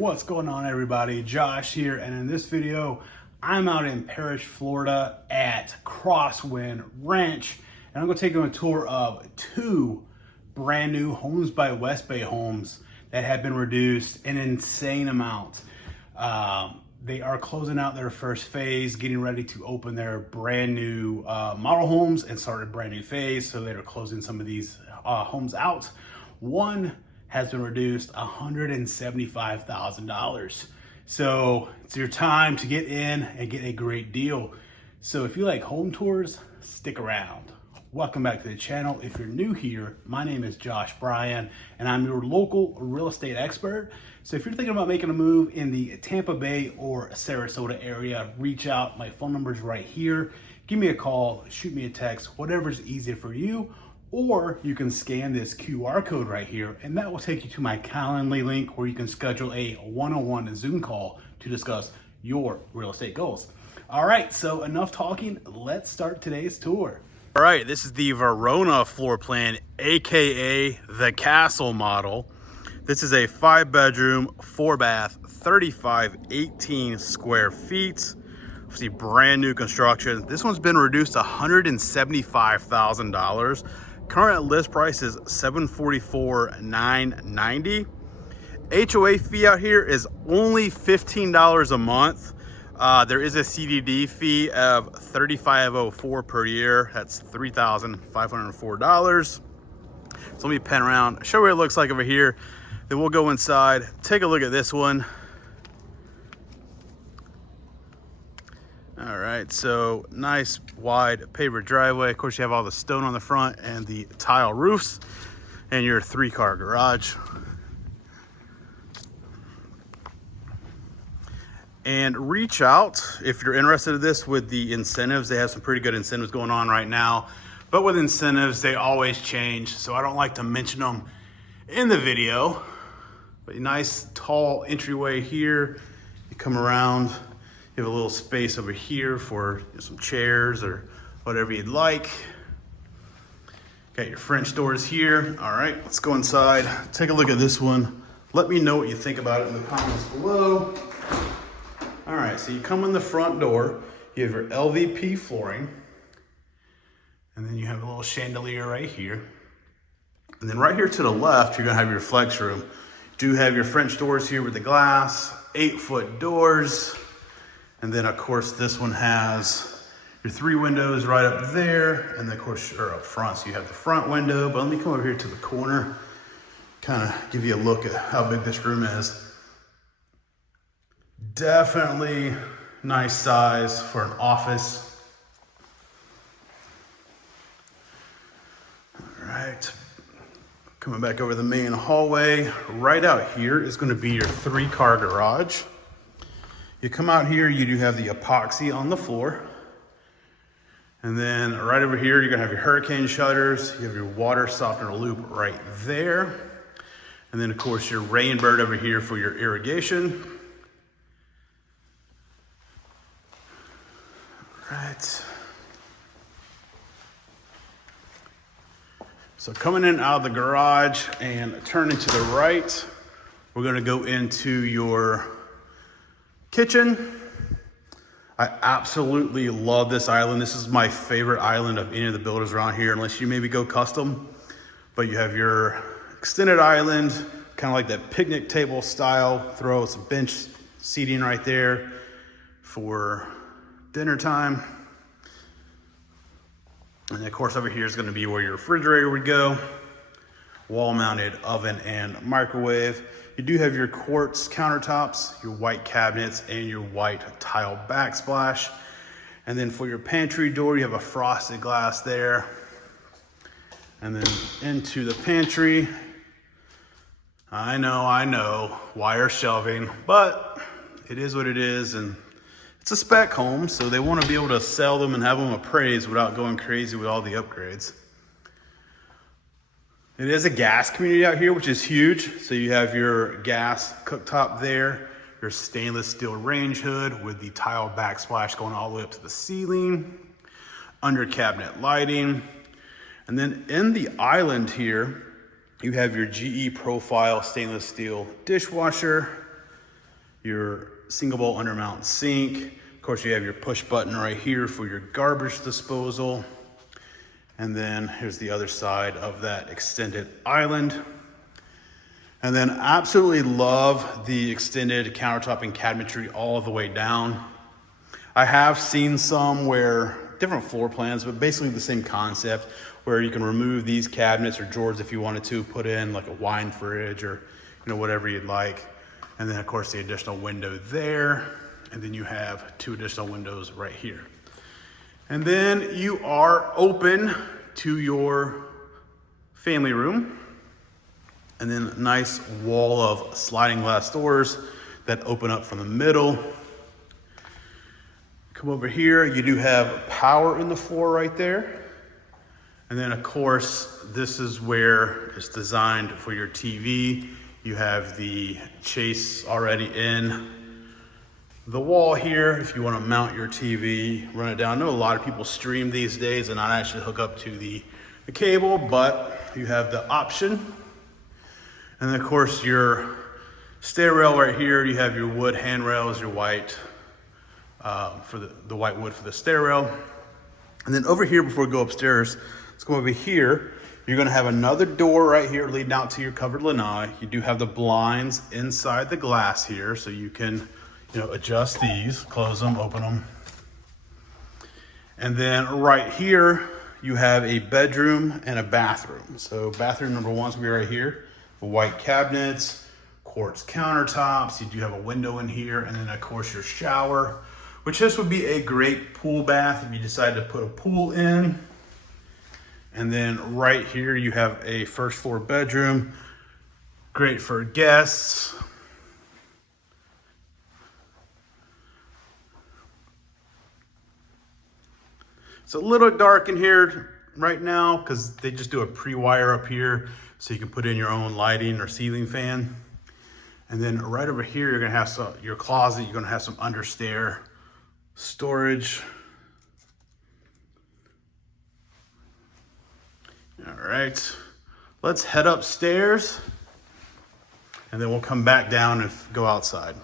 What's going on, everybody? Josh here, and in this video I'm out in Parrish, Florida at Crosswind Ranch, and I'm going to take you on a tour of two brand new homes by WestBay homes that have been reduced an insane amount. They are closing out their first phase, getting ready to open their brand new model homes and start a brand new phase, so they're closing some of these homes out. One has been reduced $175,000. So it's your time to get in and get a great deal. So if you like home tours, stick around. Welcome back to the channel. If you're new here, my name is Josh Bryan, and I'm your local real estate expert. So if you're thinking about making a move in the Tampa Bay or Sarasota area, reach out. My phone number is right here. Give me a call, shoot me a text, whatever's easier for you. Or you can scan this QR code right here, and that will take you to my Calendly link where you can schedule a one-on-one Zoom call to discuss your real estate goals. All right, so enough talking. Let's start today's tour. All right, this is the Verona floor plan, AKA the castle model. This is a 5-bedroom, 4-bath, 3518 square feet. Obviously brand new construction. This one's been reduced to $175,000. Current list price is $744,990. HOA fee out here is only $15 a month. There is a CDD fee of $3,504 per year. That's $3,504. So let me pan around, show you what it looks like over here. Then we'll go inside, take a look at this one. All right, so nice wide paver driveway. Of course, you have all the stone on the front and the tile roofs, and your 3-car garage. And reach out if you're interested in this with the incentives. They have some pretty good incentives going on right now, but with incentives, they always change, so I don't like to mention them in the video. But a nice tall entryway here. You come around, you have a little space over here for some chairs or whatever you'd like. Got your French doors here. All right, let's go inside. Take a look at this one. Let me know what you think about it in the comments below. All right, so you come in the front door. You have your LVP flooring. And then you have a little chandelier right here. And then right here to the left, you're gonna have your flex room. You do have your French doors here with the glass, 8-foot doors. And then of course this one has your 3 windows right up there, and then of course, or up front, so you have the front window. But let me come over here to the corner, kind of give you a look at how big this room is. Definitely nice size for an office. All right, coming back over the main hallway. Right out here is going to be your 3-car garage. You come out here, you do have the epoxy on the floor. And then right over here, you're gonna have your hurricane shutters. You have your water softener loop right there. And then of course your rainbird over here for your irrigation. All right. So coming in out of the garage and turning to the right, we're gonna go into your kitchen. I absolutely love this island. This is my favorite island of any of the builders around here, unless you maybe go custom. But you have your extended island, kind of like that picnic table style. Throw some bench seating right there for dinner time. And of course over here is going to be where your refrigerator would go. Wall-mounted oven and microwave. You do have your quartz countertops, your white cabinets, and your white tile backsplash. And then for your pantry door, you have a frosted glass there. And then into the pantry. I know, wire shelving, but it is what it is, and it's a spec home, so they want to be able to sell them and have them appraised without going crazy with all the upgrades. It is a gas community out here, which is huge. So you have your gas cooktop there, your stainless steel range hood with the tile backsplash going all the way up to the ceiling, under cabinet lighting. And then in the island here, you have your GE profile stainless steel dishwasher. your single bowl undermount sink. Of course, you have your push button right here for your garbage disposal. And then here's the other side of that extended island. And then absolutely love the extended countertop and cabinetry all the way down. I have seen some where different floor plans, but basically the same concept, where you can remove these cabinets or drawers if you wanted to, put in like a wine fridge or whatever you'd like. And then of course the additional window there. And then you have 2 additional windows right here. And then you are open to your family room. And then a nice wall of sliding glass doors that open up from the middle. Come over here, you do have power in the floor right there. And then of course, this is where it's designed for your TV. You have the chase already in the wall here. If you want to mount your TV, run it down. I know a lot of people stream these days and not actually hook up to the cable, but you have the option. And then of course your stair rail right here, you have your wood handrails, your white, for the white wood for the stair rail. And then over here, before we go upstairs, let's go over here. You're gonna have another door right here leading out to your covered lanai. You do have the blinds inside the glass here, so you can adjust these, close them, open them. And then right here, you have a bedroom and a bathroom. So bathroom number 1's gonna be right here. The white cabinets, quartz countertops. You do have a window in here, and then of course your shower, which this would be a great pool bath if you decide to put a pool in. And then right here you have a first floor bedroom, great for guests. It's a little dark in here right now because they just do a pre-wire up here so you can put in your own lighting or ceiling fan. And then right over here, you're gonna have your closet, you're gonna have some understair storage. All right, let's head upstairs and then we'll come back down and go outside.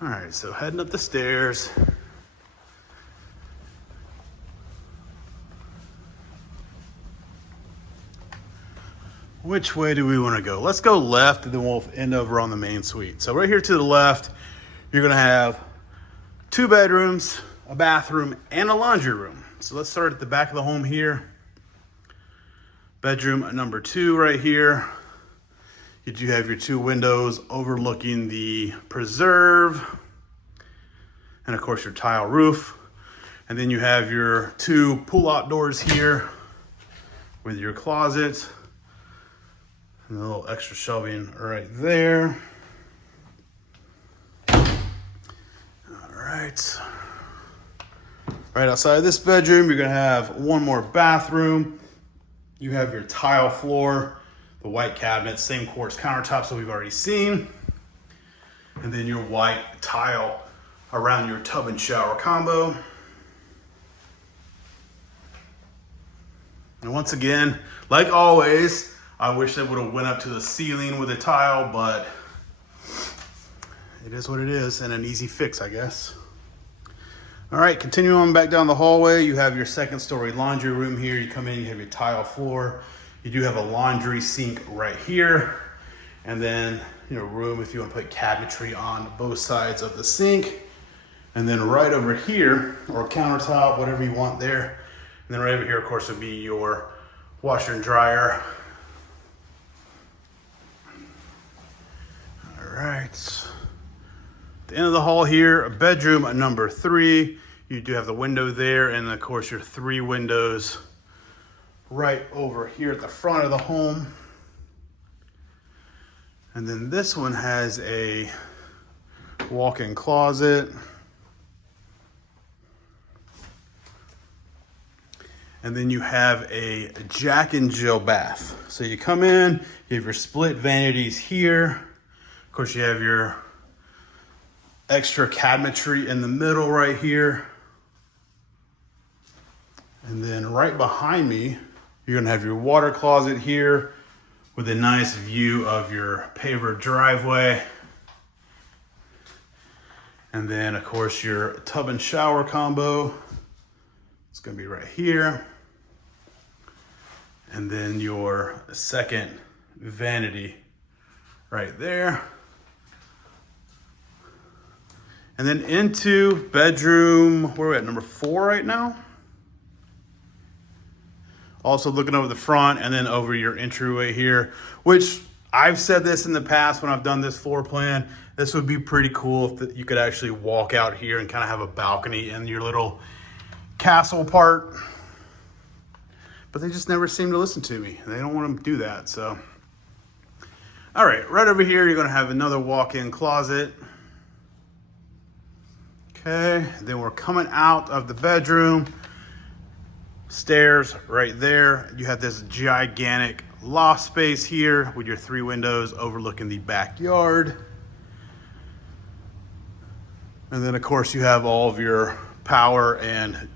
All right, so heading up the stairs. Which way do we want to go? Let's go left and then we'll end over on the main suite. So right here to the left, you're gonna have 2 bedrooms, a bathroom, and a laundry room. So let's start at the back of the home here. Bedroom number 2 right here. You do have your 2 windows overlooking the preserve, and of course your tile roof. And then you have your 2 pull-out doors here with your closets. And a little extra shelving right there. All right. Right outside this bedroom, you're gonna have 1 more bathroom. You have your tile floor, the white cabinet, same quartz countertops that we've already seen. And then your white tile around your tub and shower combo. And once again, like always, I wish they would have went up to the ceiling with a tile, but it is what it is, and an easy fix, I guess. All right, continuing on back down the hallway, you have your 2nd story laundry room here. You come in, you have your tile floor. You do have a laundry sink right here. And then, room if you want to put cabinetry on both sides of the sink. And then right over here, or countertop, whatever you want there. And then right over here, of course, would be your washer and dryer. All right. The end of the hall here, bedroom number 3. You do have the window there, and of course your 3 windows right over here at the front of the home. And then this one has a walk-in closet. And then you have a Jack and Jill bath. So you come in, you have your split vanities here. Of course, you have your extra cabinetry in the middle right here. And then right behind me, you're gonna have your water closet here with a nice view of your paver driveway. And then of course your tub and shower combo. It's gonna be right here. And then your second vanity right there. And then into bedroom, where are we at, number 4 right now? Also looking over the front and then over your entryway here, which I've said this in the past when I've done this floor plan. This would be pretty cool if you could actually walk out here and kind of have a balcony in your little castle part. But they just never seem to listen to me. They don't want to do that, so. All right, right over here, you're gonna have another walk-in closet. Okay, then we're coming out of the bedroom. Stairs right there. You have this gigantic loft space here with your 3 windows overlooking the backyard. And then of course you have all of your power and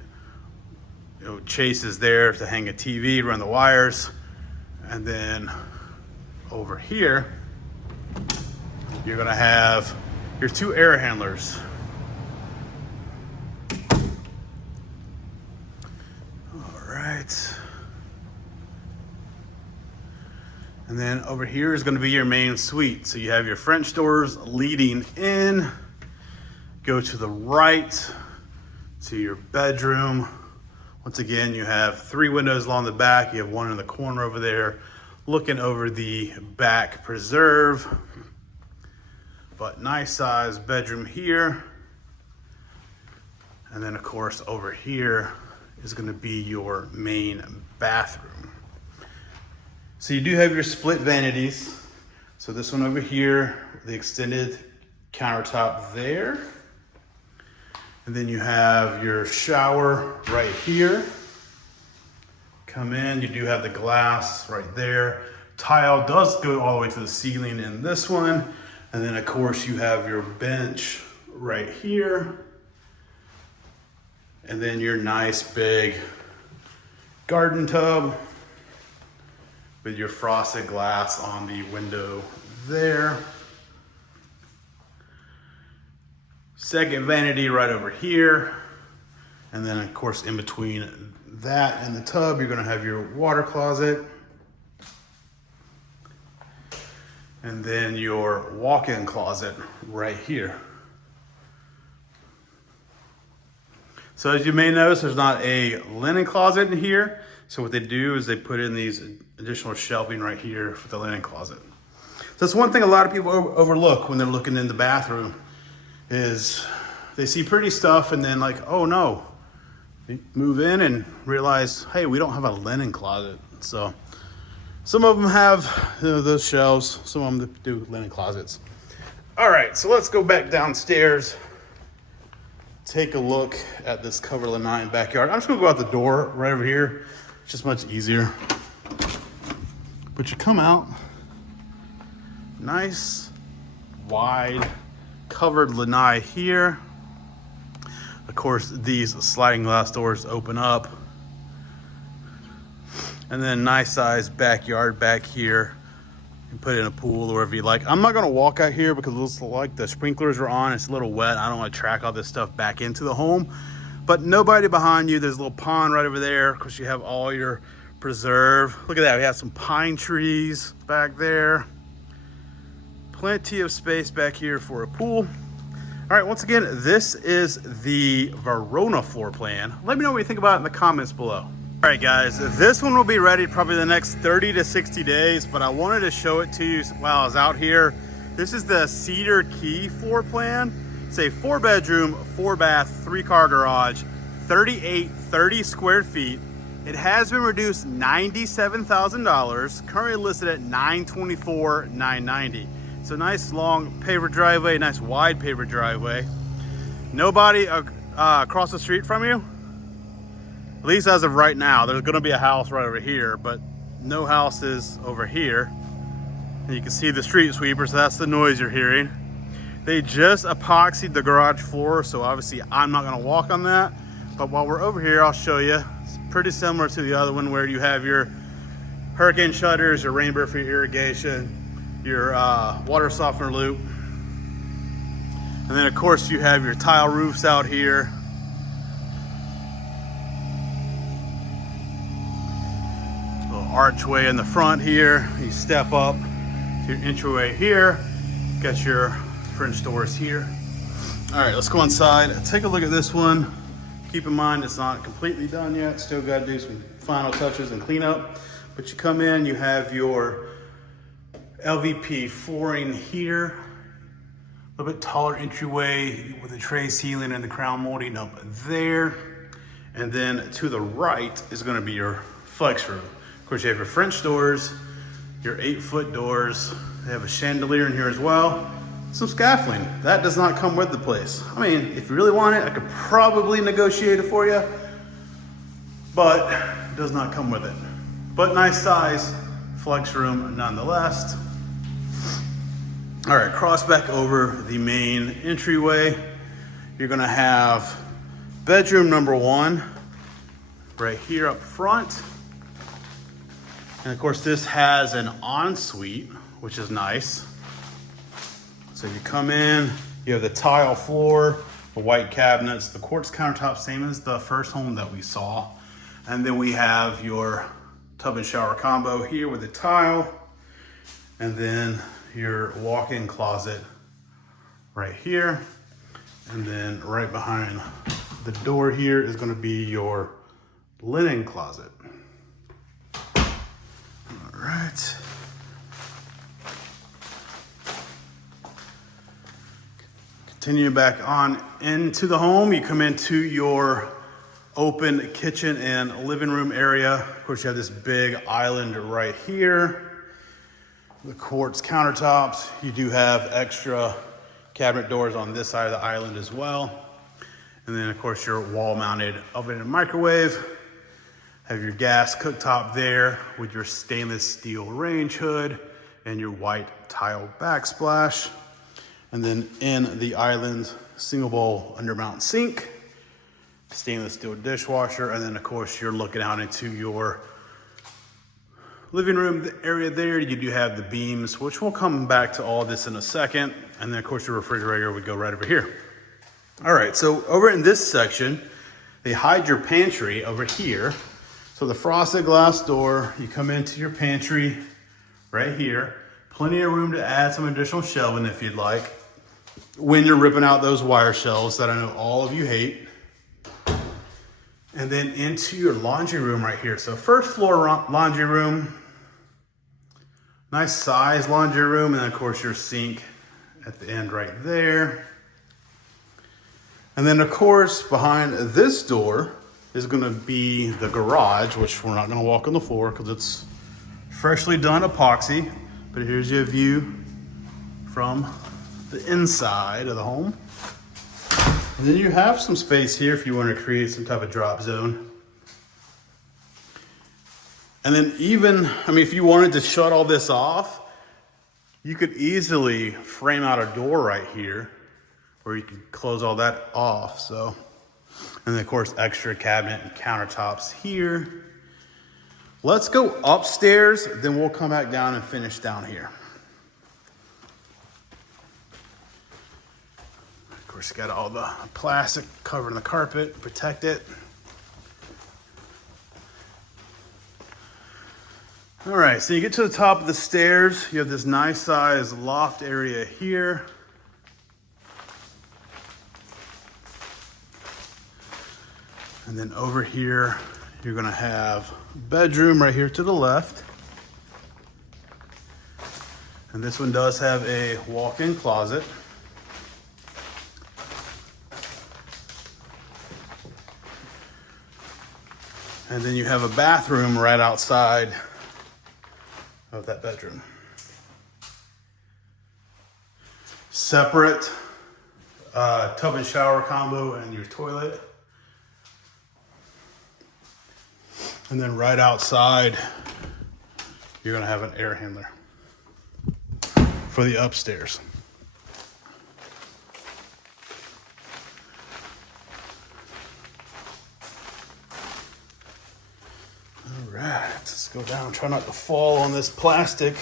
chases there to hang a TV, run the wires. And then over here, you're gonna have your 2 air handlers. And then over here is going to be your main suite. So you have your French doors leading in. Go to the right to your bedroom. Once again, you have 3 windows along the back. You have 1 in the corner over there, looking over the back preserve. But nice size bedroom here. And then of course over here is going to be your main bathroom. So you do have your split vanities. So this one over here, the extended countertop there. And then you have your shower right here. Come in, you do have the glass right there. Tile does go all the way to the ceiling in this one. And then of course you have your bench right here. And then your nice big garden tub with your frosted glass on the window there. Second vanity right over here. And then of course in between that and the tub, you're gonna have your water closet. And then your walk-in closet right here. So as you may notice, there's not a linen closet in here. So what they do is they put in these additional shelving right here for the linen closet. So that's one thing a lot of people overlook when they're looking in the bathroom is they see pretty stuff and then like, oh no, they move in and realize, hey, we don't have a linen closet. So some of them have those shelves, some of them do linen closets. All right, so let's go back downstairs. Take a look at this cover lanai backyard. I'm just gonna go out the door right over here. It's just much easier. But you come out, nice, wide, covered lanai here. Of course, these sliding glass doors open up. And then nice size backyard back here. You can put in a pool or wherever you like. I'm not gonna walk out here because it looks like the sprinklers are on. It's a little wet. I don't wanna track all this stuff back into the home. But nobody behind you. There's a little pond right over there. Of course, you have all your preserve. Look at that, we have some pine trees back there. Plenty of space back here for a pool. All right, once again, this is the Verona floor plan. Let me know what you think about it in the comments below. All right, guys, this one will be ready probably the next 30 to 60 days, but I wanted to show it to you while I was out here. This is the Cedar Key floor plan. It's a 4-bedroom, 4-bath, 3-car garage, 30 square feet. It has been reduced $97,000, currently listed at $924,990. So nice long paver driveway, nice wide paver driveway. Nobody across the street from you. At least as of right now. There's gonna be a house right over here, but no houses over here. And you can see the street sweeper, so that's the noise you're hearing. They just epoxied the garage floor, so obviously I'm not gonna walk on that. But while we're over here, I'll show you. It's pretty similar to the other one where you have your hurricane shutters, your rain barrier for your irrigation, your water softener loop. And And then of course you have your tile roofs out here. Little archway in the front here. You step up to your entryway here. Got your French doors here. All right, let's go inside. Take a look at this one. Keep in mind it's not completely done yet. Still got to do some final touches and cleanup. But you come in, you have your LVP flooring here. A little bit taller entryway with the tray ceiling and the crown molding up there. And then to the right is going to be your flex room. Of course, you have your French doors, your 8-foot doors. They have a chandelier in here as well. Some scaffolding. That does not come with the place. I mean, if you really want it, I could probably negotiate it for you, but it does not come with it. But nice size flex room nonetheless. All right, cross back over the main entryway. You're gonna have bedroom number 1 right here up front. And of course, this has an ensuite, which is nice. So you come in, you have the tile floor, the white cabinets, the quartz countertop, same as the first home that we saw. And then we have your tub and shower combo here with the tile. And then your walk-in closet right here. And then right behind the door here is gonna be your linen closet. All right. Continue back on into the home. You come into your open kitchen and living room area. Of course, you have this big island right here. The quartz countertops. You do have extra cabinet doors on this side of the island as well. And then of course your wall mounted oven and microwave. Have your gas cooktop there with your stainless steel range hood and your white tile backsplash. And then in the island, single bowl undermount sink, stainless steel dishwasher, and then of course you're looking out into your living room area there. You do have the beams, which we'll come back to all this in a second. And then of course your refrigerator would go right over here. All right, so over in this section, they hide your pantry over here. So the frosted glass door, you come into your pantry right here. Plenty of room to add some additional shelving if you'd like, when you're ripping out those wire shelves that I know all of you hate. And then into your laundry room right here. So first floor laundry room, nice size laundry room, and of course your sink at the end right there. And then of course behind this door is gonna be the garage, which we're not gonna walk on the floor because it's freshly done epoxy. But here's your view from the inside of the home. And then you have some space here if you want to create some type of drop zone. And then even, I mean, if you wanted to shut all this off, you could easily frame out a door right here where you could close all that off. So, and then of course, extra cabinet and countertops here. Let's go upstairs, then we'll come back down and finish down here. Of course, you got all the plastic covering the carpet, protect it. All right, so you get to the top of the stairs, you have this nice size loft area here. And then over here, you're gonna have bedroom right here to the left. And this one does have a walk-in closet. And then you have a bathroom right outside of that bedroom. Separate tub and shower combo and your toilet. And then right outside, you're gonna have an air handler for the upstairs. All right, let's go down. Try not to fall on this plastic.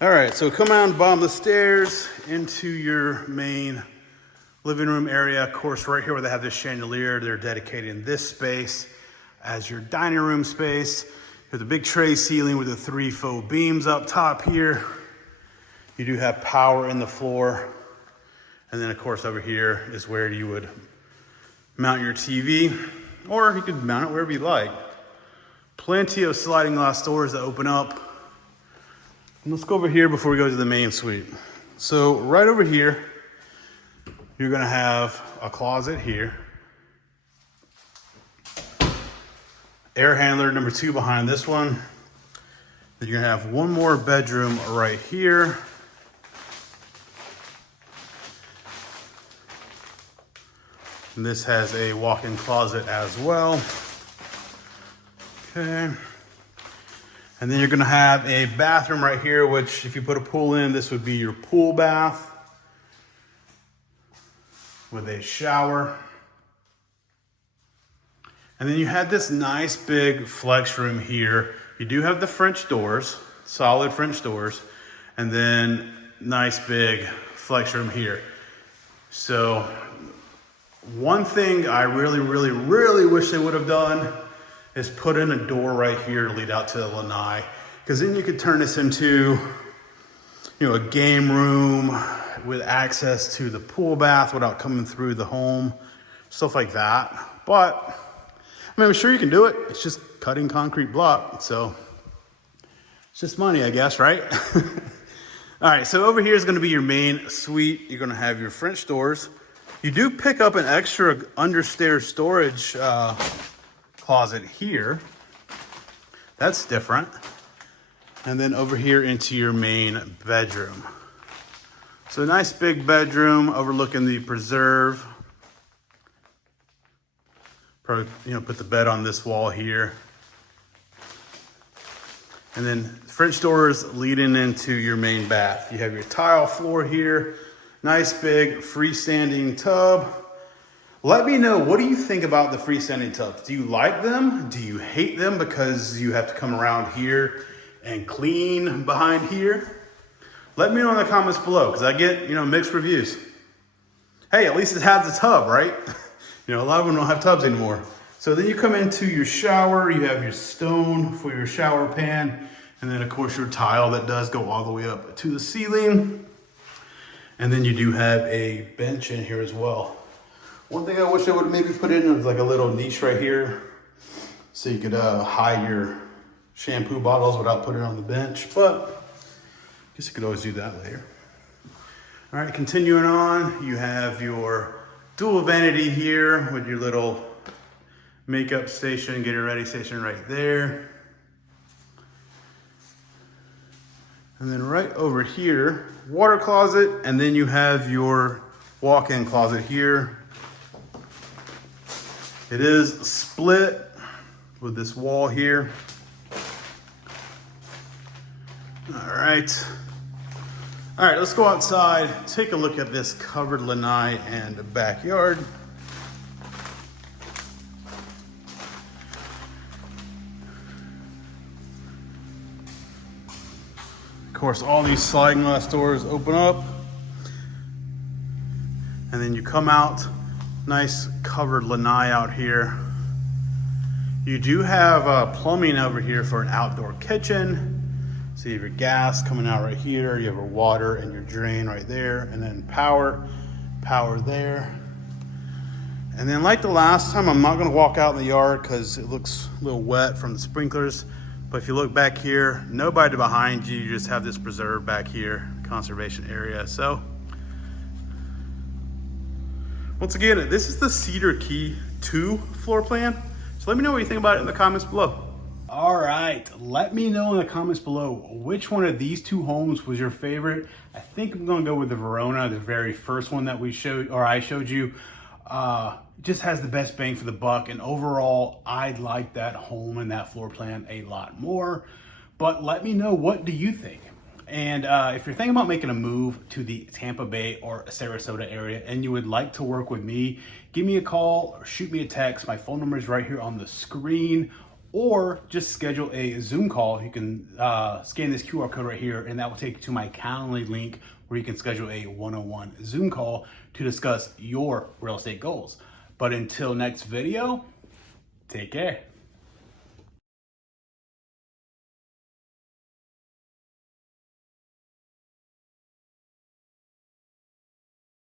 All right, so come on bottom of the stairs into your main living room area. Of course, right here where they have this chandelier, they're dedicating this space as your dining room space. There's a big tray ceiling with the 3 faux beams up top here. You do have power in the floor. And then of course over here is where you would mount your TV, or you could mount it wherever you like. Plenty of sliding glass doors that open up. And let's go over here before we go to the main suite. So right over here, you're gonna have a closet here. Air handler number 2 behind this one. Then you're gonna have one more bedroom right here. And this has a walk-in closet as well. Okay. And then you're gonna have a bathroom right here, which if you put a pool in, this would be your pool bath with a shower. And then you had this nice big flex room here. You do have the French doors, solid French doors, and then nice big flex room here. So one thing I really wish they would have done is put in a door right here to lead out to the lanai, because then you could turn this into, you know, a game room with access to the pool bath without coming through the home, stuff like that. But I mean, I'm sure you can do it. It's just cutting concrete block, so it's just money, I guess, right? All right, so over here is going to be your main suite. You're going to have your French doors. You do pick up an extra understairs storage closet here. That's different. And then over here into your main bedroom. So a nice big bedroom overlooking the preserve. Probably, you know, put the bed on this wall here. And then French doors leading into your main bath. You have your tile floor here. Nice big freestanding tub. Let me know, what do you think about the freestanding tubs? Do you like them? Do you hate them because you have to come around here and clean behind here? Let me know in the comments below, because I get, you know, mixed reviews. Hey, at least it has a tub, right? You know, a lot of them don't have tubs anymore. So then you come into your shower, you have your stone for your shower pan, and then of course your tile that does go all the way up to the ceiling. And then you do have a bench in here as well. One thing I wish I would maybe put in is like a little niche right here, so you could hide your shampoo bottles without putting it on the bench, but I guess you could always do that later. All right, continuing on, you have your dual vanity here with your little makeup station, getting ready station right there. And then right over here, water closet, and then you have your walk-in closet here. It is split with this wall here. All right. All right, let's go outside, take a look at this covered lanai and backyard. Of course, all these sliding glass doors open up. And then you come out, nice covered lanai out here. You do have plumbing over here for an outdoor kitchen. So you have your gas coming out right here, you have your water and your drain right there, and then power there. And then like the last time, I'm not gonna walk out in the yard because it looks a little wet from the sprinklers. But if you look back here, nobody behind you, you just have this preserve back here, conservation area. So once again, this is the Cedar Key II floor plan. So let me know what you think about it in the comments below. All right, let me know in the comments below which one of these two homes was your favorite. I think I'm gonna go with the Verona, the very first one that we showed, or I showed you. Just has the best bang for the buck, and overall, I like that home and that floor plan a lot more. But let me know, what do you think? And if you're thinking about making a move to the Tampa Bay or Sarasota area and you would like to work with me, give me a call or shoot me a text. My phone number is right here on the screen. or just schedule a Zoom call. You can scan this QR code right here, and that will take you to my Calendly link where you can schedule a one-on-one Zoom call to discuss your real estate goals. But until next video, take care.